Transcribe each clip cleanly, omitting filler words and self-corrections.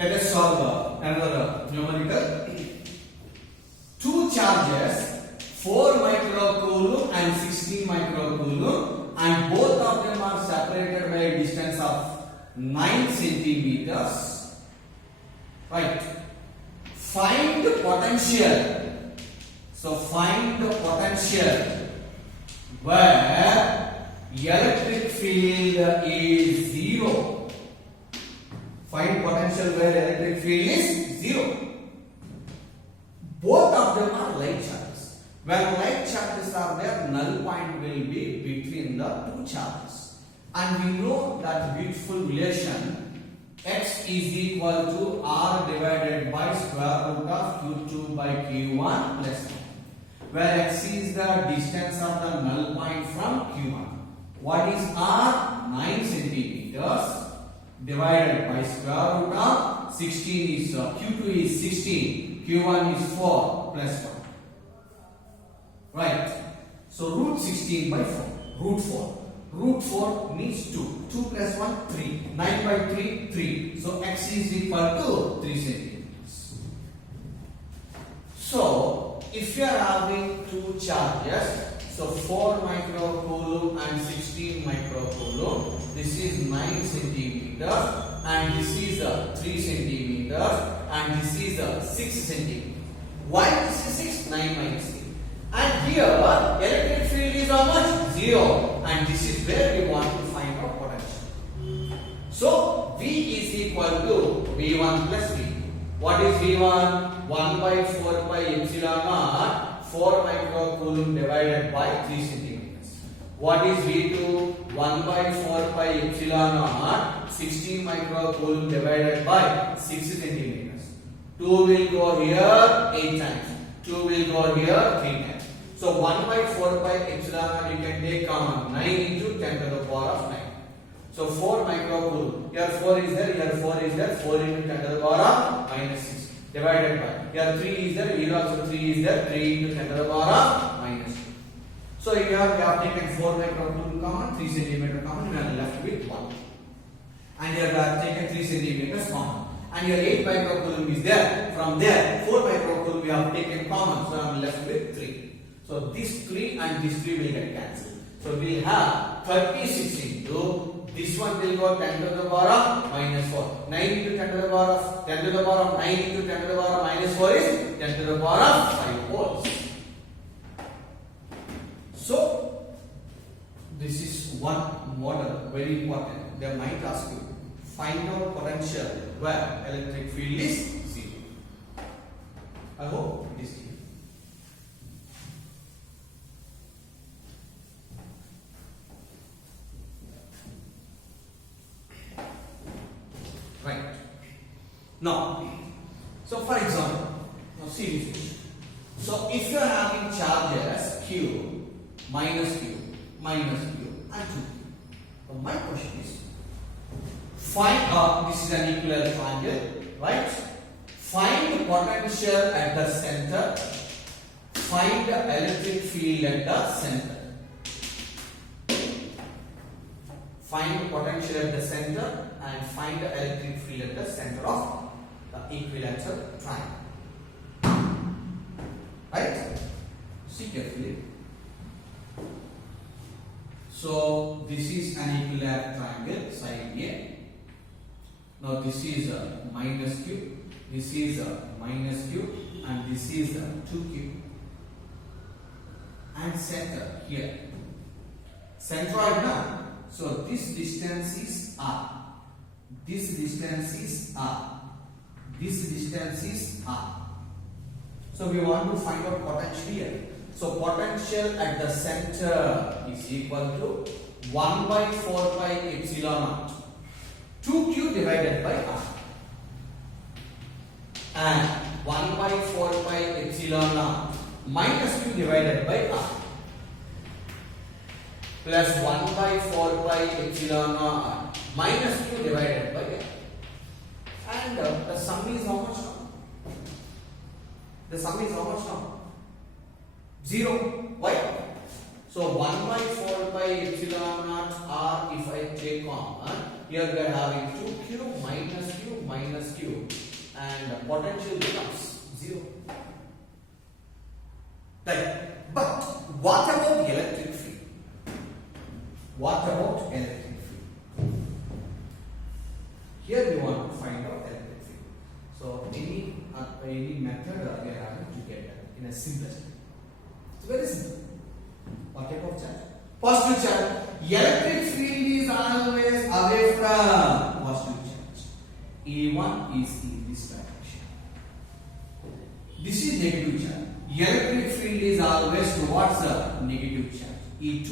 Let us solve another numerical. Two charges, 4 microcoulomb and 16 microcoulomb, and both of them are separated by a distance of 9 centimeters. Right. Find the potential. So find the potential where electric field is 0. Find potential where electric field is 0. Both of them are light charges. When light charges are there, null point will be between the two charges. And we know that beautiful relation x is equal to r divided by square root of q2 by q1 plus 1. Where x is the distance of the null point from q1. What is r? 9 centimeters divided by square root of 16 is q2 is 16, q1 is 4 plus 1. Right. So root 16 by 4. Root 4. Root 4 means 2. 2 plus 1, 3. 9 by 3, 3. So x is equal to 3 centimeters. So if you are having two charges, so 4 microcoulomb and 16 microcoulomb, this is 9 centimeters and this is 3 centimeters and this is 6 centimeters. Why this is 6? 9 minus 3. And here electric field is how much? 0. And this is where we want to find our potential. So V is equal to V1 plus V. What is V1? 1 by 4 by epsilon naught 4 microcoulomb divided by 3 centimeters. What is V2? 1 by 4 by epsilon naught 16 microcoulomb divided by 6 centimeters. 2 will go here 8 times. 2 will go here 3 times. So 1 by 4 by epsilon naught you can take common 9 into 10 to the power of 9. So 4 microcoulomb. Here 4 is there, here 4 is there. 4 into 10 to the power of minus 6 divided by. Here 3 is there, here also 3 is there. 3 into 10 to the power of minus 2. So here we have taken 4 microcoulomb common, 3 centimeter common, and left with 1. And here we have taken 3 centimeters common. And here 8 microcoulomb is there. From there 4 microcoulomb we have taken common, so I am left with 3. So this 3 and this 3 will get cancelled. So we will have 36 into this one will go 10 to the power of minus 4. 9 into 10 to the power of 10 to the power of 9 into 10 to the power of minus 4 is 10 to the power of 5 volts. So this is one model, very important. They might ask you, find out potential where electric field is 0. I hope it is clear. Right. Now, so for example, now see this question. So if you are having charges Q, minus Q, and 2Q. So my question is, find, this is an equilateral triangle, right? Find the potential at the center, find the electric field at the center. Find the potential at the center and find the electric field at the center of the equilateral triangle. Right? See carefully. So this is an equilateral triangle, side A. Now this is a minus Q, this is a minus Q, and this is a 2Q. And center here. Centroid now. So this distance is R. This distance is R. This distance is R. So we want to find out potential here. So potential at the center is equal to 1 by 4 by epsilon naught 2Q divided by R, and 1 by 4 by epsilon naught minus Q divided by R, plus 1 by 4 by epsilon naught minus Q divided by R. And the sum is how much now? The sum is how much now? 0. Why? So So 1 by 4 pi epsilon naught r, if I take common, here we are having 2q minus q and potential becomes 0. Right. But what about electric field? What about electric field? Here we want to find out electric field. So any method we are having to get that in a simplest way. It's very simple. What type of charge? Positive charge. Electric field is always away from positive charge. E1 is in this direction. This is negative charge. Electric field is always towards the negative charge. E2.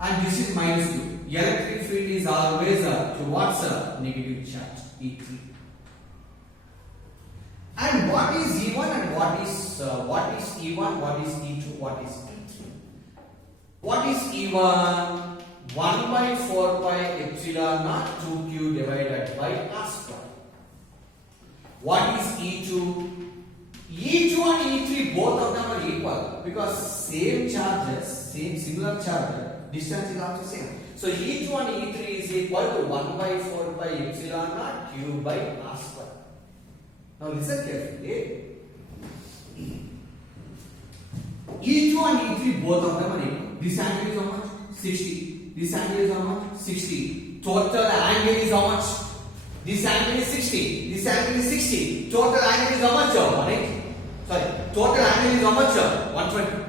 And this is minus 2. Electric field is always towards the negative charge. E3. And what is E1 and what is E1, what is E2, what is E3? What is E1? 1 by 4 pi epsilon naught 2q divided by r square. What is E2? E2 and E3 both of them are equal because same charges, similar charges, distance is also same. So E2 and E3 is equal to 1 by 4 pi epsilon naught q by r square. Now listen carefully. E2 and E3 both of them are equal. This angle is how much? 60. This angle is how much? 60. Total angle is how much? This angle is 60. This angle is 60. Total angle is how much? 180. Sorry. Total angle is how much? 120.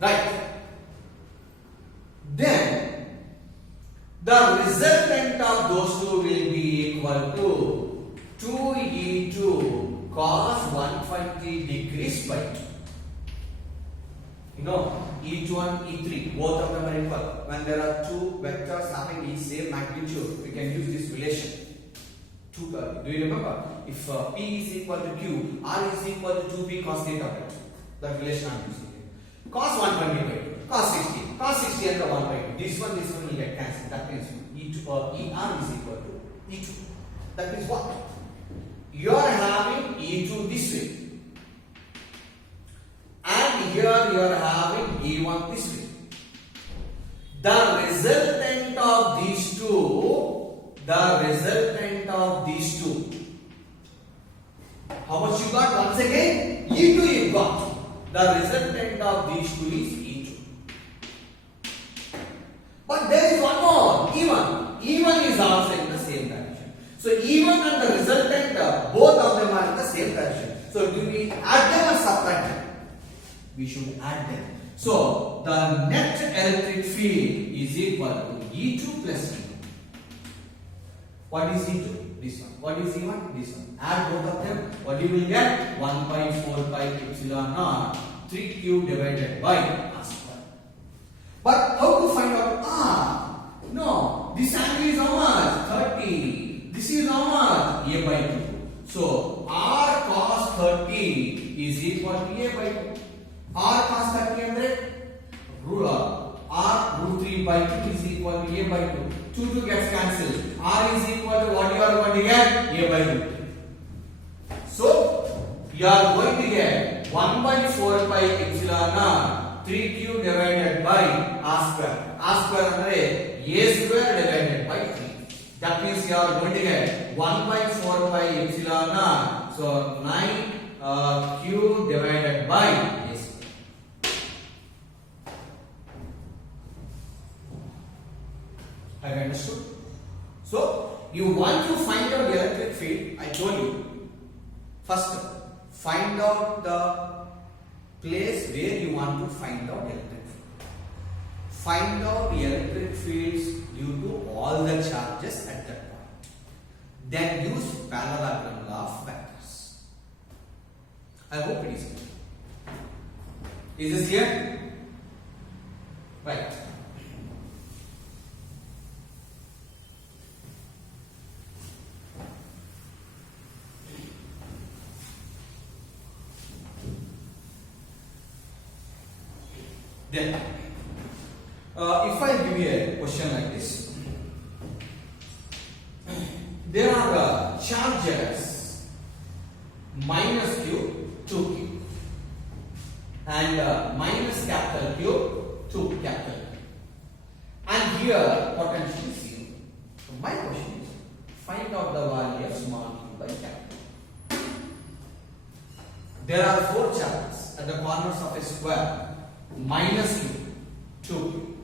Right. Then the resultant of those two will be equal to 2e2 cos 120 degrees by 2. You know, E2 and E3, both of them are equal. When there are two vectors having the same magnitude, we can use this relation. Do you remember? If P is equal to Q, R is equal to 2P cos theta by 2. That relation I am using here. Cos 120 by 2, cos 60. Cos 60 and the 1 by 2. This one will get cancelled. That means E2 or ER is equal to E2. That means what? You are having E2 this way. And here you are having E1 this way. The resultant of these two, how much you got? Once again, E2 you got. The resultant of these two is E2. But there is one more, E1. E1 is also in the same direction. So E1 and the resultant, both of them are in the same direction. So do we add them or subtract them? We should add them. So the net electric field is equal to E2 plus E1. What is E2? This one. What is E1? This one. Add both of them. What you will get? 1 by 4 pi epsilon naught 3q divided by r square. But how to find out r? No. This angle is how much? 30. This is how much? A by 2. So r cos 30 is equal to A by 2. R cos 30 andre r root 3 by 2 is equal to A by 2. 2 gets cancelled. R is equal to what you are going to get? A by root 3. So you are going to get 1 by 4 pi epsilon naught 3q divided by r square. R square andre A square divided by 3. That means you are going to get 1 by 4 pi epsilon naught. So 9 q divided by A square. Have you understood? So you want to find out the electric field. I told you. First, find out the place where you want to find out electric field. Find out the electric fields due to all the charges at that point. Then use parallelogram law of vectors. I hope it is clear. Is this clear? Right. Then, if I give you a question like this, there are charges minus q, 2q, and minus capital Q to capital Q. And here potential is 0. So my question is, find out the value of small q by capital Q. There are 4 charges at the corners of a square. Minus q, 2q,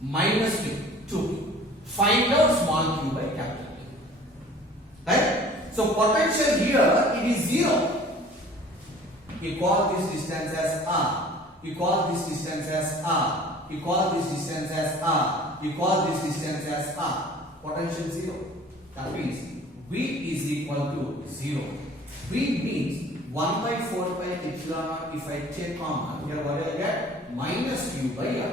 minus q, 2q. Find out small q by capital Q. Right? So potential here it is 0. You call this distance as R. You call this distance as R. You call this distance as R. You call this distance as R. Potential 0. That means V is equal to 0. V means 1 by 4 pi epsilon naught. If I take common, here what I will get? Minus q by R.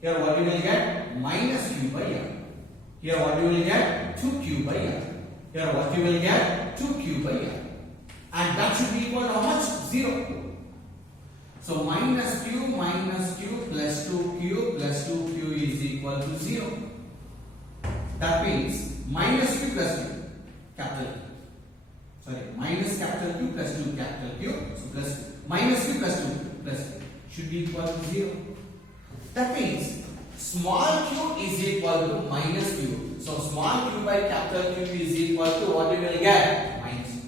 Here what you will get? Minus q by R. Here what you will get? 2q by R. Here what you will get? 2q by R. And that should be equal to how much? 0. So minus q plus 2q plus 2q is equal to 0. That means minus q plus q, capital Q. Sorry, minus capital Q plus 2 capital Q. So plus minus q plus 2 plus q should be equal to 0. That means small q is equal to minus q. So small q by capital Q is equal to what you will get? Minus q.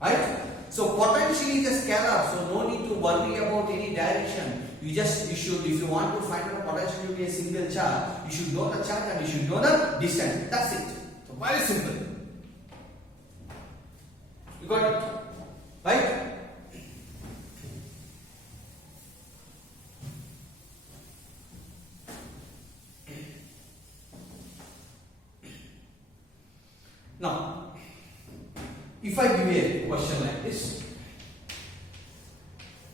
Right? So potential is a scalar, so no need to worry about any direction. You should, if you want to find out potential to be a single charge, you should know the charge and you should know the distance. That's it. So very simple. You got it? Right? Now, if I give a question like this,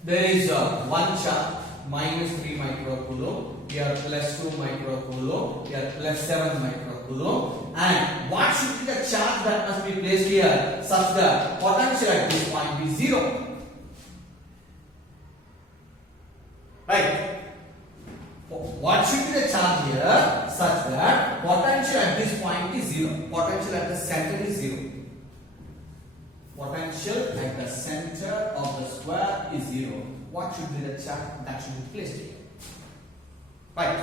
there is one charge minus 3 microcoulomb, here plus 2 microcoulomb, here plus 7 microcoulomb, and what should be the charge that must be placed here such that potential at this point is 0? Right? What should be the charge here such that potential at this point is 0? Potential at the center is 0. Potential at the center of the square is 0. What should be the charge that should be placed here? Right.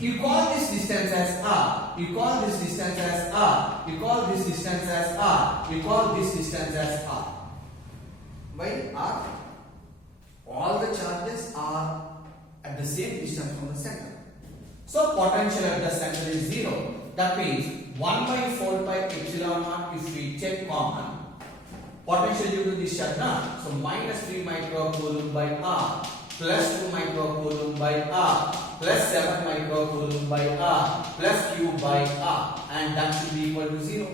You call this distance as R. You call this distance as R. You call this distance as R. You call this distance as R. Why R? All the charges are at the same distance from the center. So potential at the center is 0. That means 1 by 4 pi epsilon naught if we take common. Potential due to this charge now. So minus 3 microcoulomb by R plus 2 microcoulomb by R plus 7 microcoulomb by R plus Q by R, and that should be equal to 0.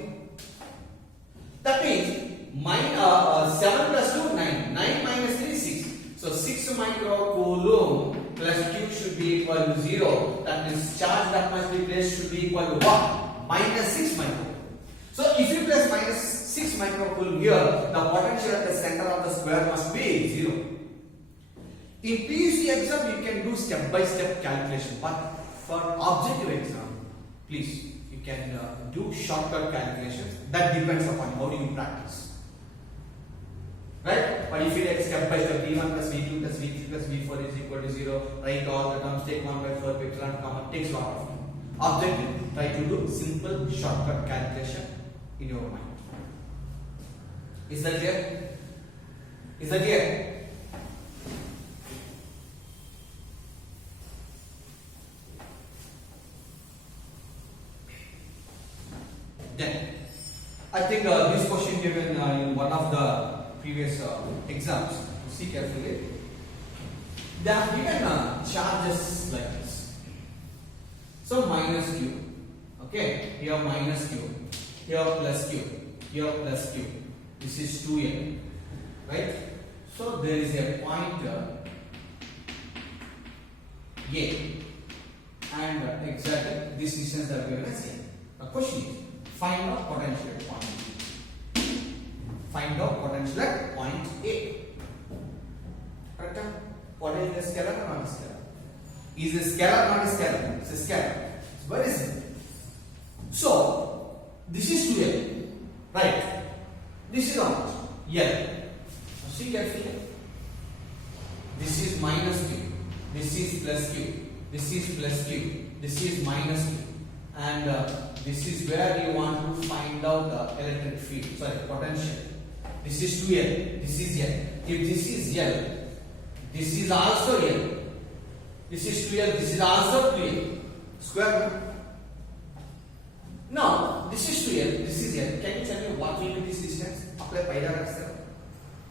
That means 7 plus 2 9. 9 minus 3 6. So 6 microcoulomb plus Q should be equal to 0. That means charge that must be placed should be equal to what? Minus 6 microcoulomb. So if you place minus 6 microcoulomb here, the potential at the center of the square must be 0. In PUC exam, you can do step-by-step calculation, but for objective exam, please, you can do shortcut calculations. That depends upon how do you practice. Right? But if you take step-by-step, V1 plus V2 plus V3 plus V4 is equal to 0, write all the terms, take 1 by 4 epsilon common, takes a lot of time. Objective, try to do simple shortcut calculation in your mind. Is that clear? Is that clear? Then, I think this question given in one of the previous exams, see carefully. They have given charges like this. So minus q, okay, here minus q, here plus q, here plus q. This is 2n, right? So there is a pointer A, and exactly this distance are given as A. The question is, find out potential at point B. Find out potential at point A. Correct? What is the scalar or not a scalar? Is a scalar not a scalar? It's a scalar. It's very simple. So this is 2L, right? This is how much? L. Now see carefully. This is minus q. This is plus q. This is plus q. This is minus q. And this is where you want to find out the electric field. Sorry, potential. This is 2L. This is L. If this is L, this is also L. This is 2L. This is also 2L. Square root. Now, this is 2L. This is L. Can you tell me what will be this distance? Apply Pythagoras theorem.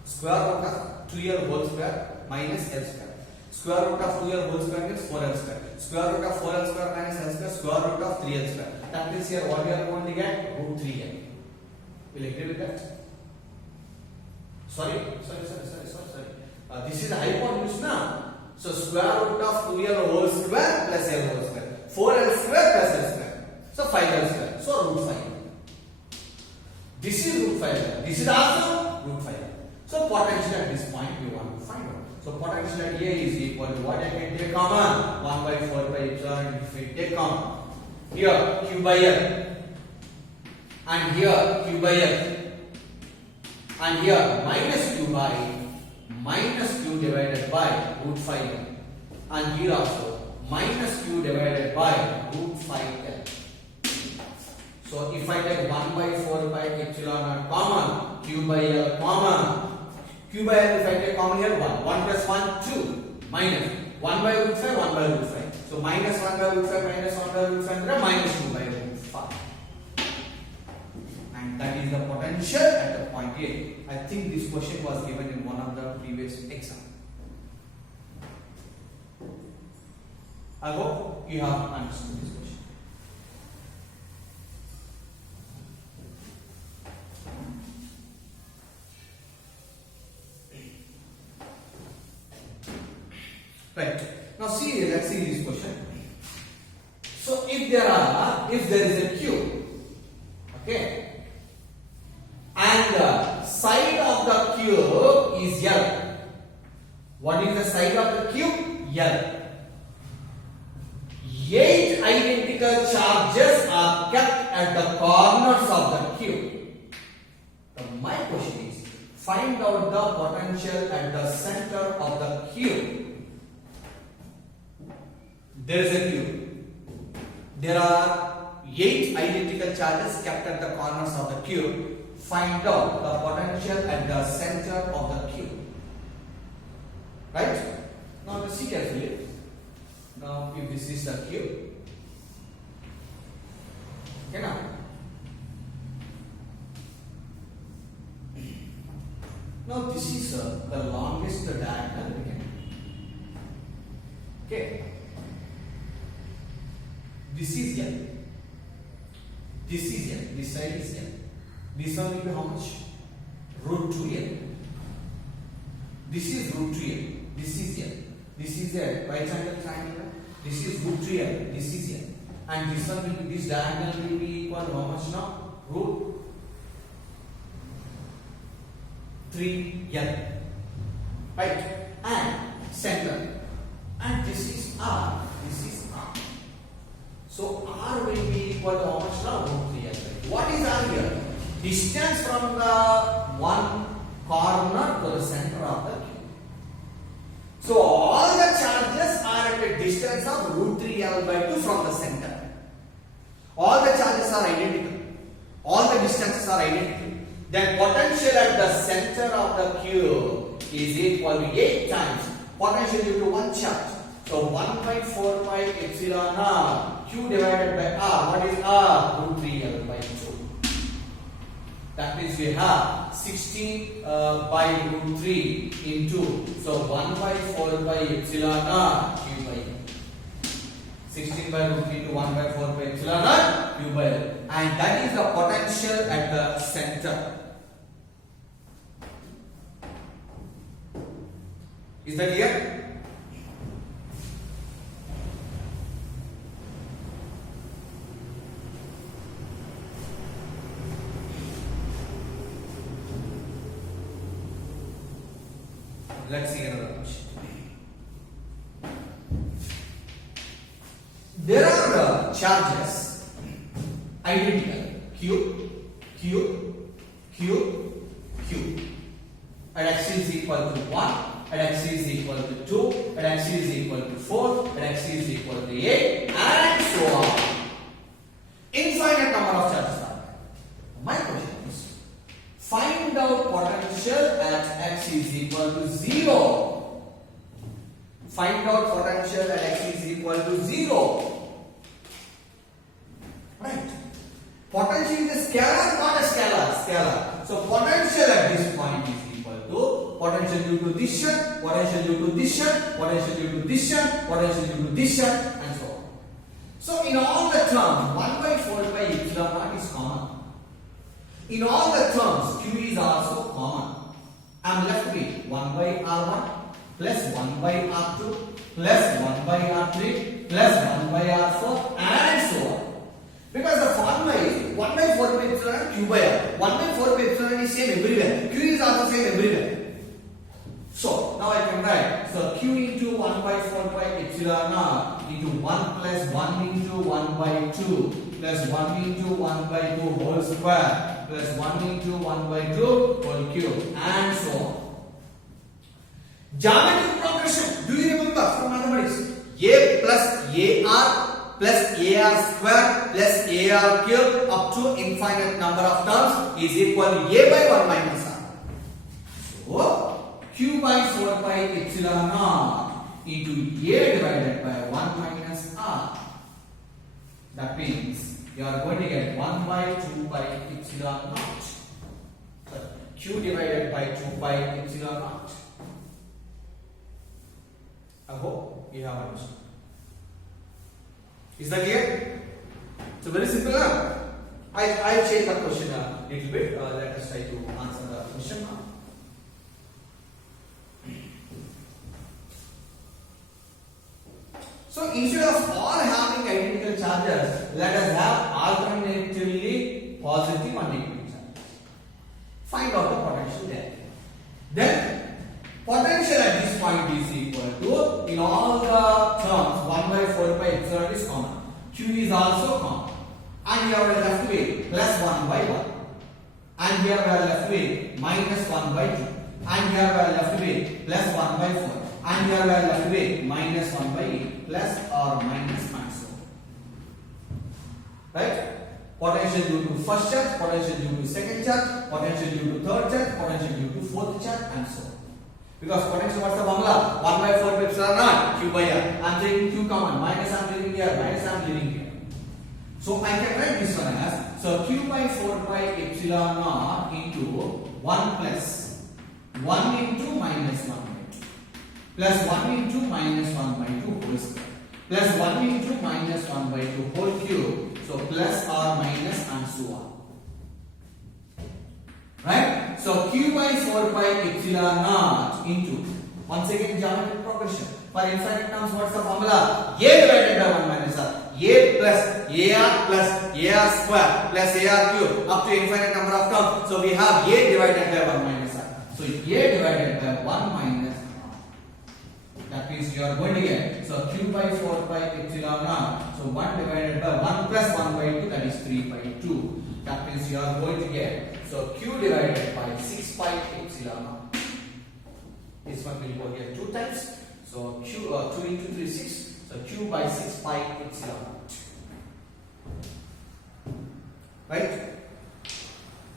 Square root of 2L whole square minus L square. Square root of 2L whole square is 4L square. Square root of 4L square minus L square. Square root of 3L square. That means here what we are going to get? Root 3L. Will you agree with that? Sorry. This is hypotenuse now. So square root of 2L whole square plus L whole square. 4L square plus L square. So 5L square. So root 5. This is root 5. This is also root 5. So potential at this point we want to find out. So potential at A is equal to what I can take common? 1 by 4 pi epsilon if we take common. Here Q by L. And here Q by L. And here minus Q by minus Q divided by root 5L. And here also minus Q divided by root 5L. So if I take 1 by 4 pi epsilon naught common, Q by L common. Q by L if I take common here 1. 1 plus 1, 2. Minus 1 by root 5, 1 by root 5. So minus 1 by root 5 minus 1 by root 5 minus 2 by root 5. And that is the potential at the point A. I think this question was given in one of the previous exam. I hope you have understood this question. Right. Now see, let's see this question. So if there is a cube, okay, and the side of the cube is L. What is the side of the cube? L. 8 identical charges are kept at the corners of the cube. So my question is, find out the potential at the center of the cube. There is a cube. There are 8 identical charges kept at the corners of the cube. Find out the potential at the center of the cube. Right? Now let's see carefully. Now if this is the cube, okay now. Now this is the longest diagonal we can. Okay. This is L. This is L. This side is L. This one will be how much? Root 2L. This is root 2L. This is L. This is a right angle triangle. This is root 3L. This is L. And this one will be, this diagonal will be equal to how much now? Root 3L. Right? And center. And this is R. This is R. So R will be equal to how much now? Root 3L. What is R here? Distance from the one corner to the center of the cube. So all the charges are at a distance of root 3L by 2 from the center. All the charges are identical. All the distances are identical. Then potential at the center of the cube is equal to 8 times potential due to one charge. So 1 by 4 pi epsilon r q divided by r. What is r? Root 3L by 2. That means we have 16 by root 3 into, so 1 by 4 by epsilon r q by L. 16 by root 3 to 1 by 4 by epsilon r q by L. And that is the potential at the center. Is that clear? Let's see another question. There are charges identical Q, Q, Q, Q, and x is equal to 1, at x is equal to 2, at x is equal to 4, at x is equal to 8, and so on. Infinite number of charges are there. My question is, find out potential at x is equal to 0. Find out potential at x is equal to 0. Right? Potential is a scalar, not a scalar. Scalar. So potential at this point is equal to potential due to this shunt, potential due to this shunt, potential due to this shunt, potential due to this shunt, and so on. So in all the terms, 1 by 4 pi epsilon naught is common. In all the terms, q is also common. I am left with 1 by r1 plus 1 by r2 plus 1 by r3 plus 1 by r4 and so on. Because the formula is 1 by 4 pi epsilon q by r. 1 by 4 pi epsilon is same everywhere. Q is also same everywhere. So now I can write, so q into 1 by 4 pi epsilon naught into 1 plus 1 into 1 by 2 plus 1 into 1 by 2 whole square plus 1 into 1 by 2 whole cube and so on. Geometric progression, do you remember from mathematics? A plus AR plus AR square plus AR cube up to infinite number of terms is equal to A by 1 minus R. So, Q by 4 pi epsilon naught into A divided by 1 minus R. That means you are going to get 1 by 2 pi epsilon naught. So, Q divided by 2 pi epsilon naught. I hope you have understood. Is that clear? So very simple. I changed the question a little bit. Let us try to answer the question now. So instead of all having identical charges, let us have alternatively positive and negative charges. Find out the potential there. Then potential at this point is equal to, in all the terms, 1 by 4 pi epsilon is common. Q is also common. And here we are left with plus 1 by 1. And here we are left with minus 1 by 2. And here we are left with plus 1 by 4. And here we are left with minus 1 by 8. Plus or minus and so on. Right? Potential due to first charge, potential due to second charge, potential due to third charge, potential due to fourth charge, and so on. Because potential, what's the formula? 1 by 4 pi epsilon naught q by r. I am taking q common. Minus I am leaving here. Minus I am leaving here. So I can write this one as, so q by 4 pi epsilon naught into 1 plus 1 into minus 1 by 2 plus 1 into minus 1 by 2 whole square plus 1 into minus 1 by 2 whole cube. So plus or minus and so on. Right? So q by 4 pi epsilon naught into, once again geometric progression. For infinite terms, what's the formula? A divided by 1 minus r. A plus AR square plus AR cube up to infinite number of terms. So we have A divided by 1 minus r. So A divided by 1 minus r. That means you are going to get, so q by 4 pi epsilon naught. So 1 divided by 1 plus 1 by 2, that is 3 by 2. That means you are going to get, so q divided by 6 pi epsilon naught. This one will go here 2 times. So q 2 into 3 6. So q by 6 pi epsilon naught. Right?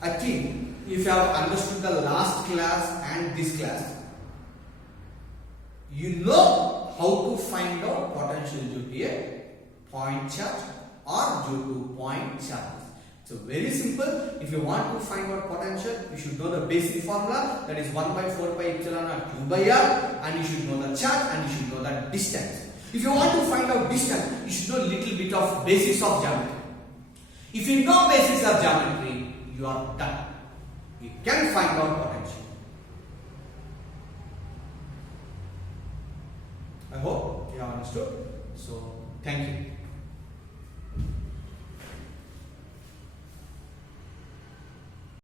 I think if you have understood the last class and this class, you know how to find out potential due to a point charge or due to point charge. So very simple. If you want to find out potential, you should know the basic formula, that is 1 by 4 pi epsilon naught q by r, and you should know the charge and you should know the distance. If you want to find out distance, you should know little bit of basics of geometry. If you know basics of geometry, you are done. You can find out potential. I hope you have understood. So thank you.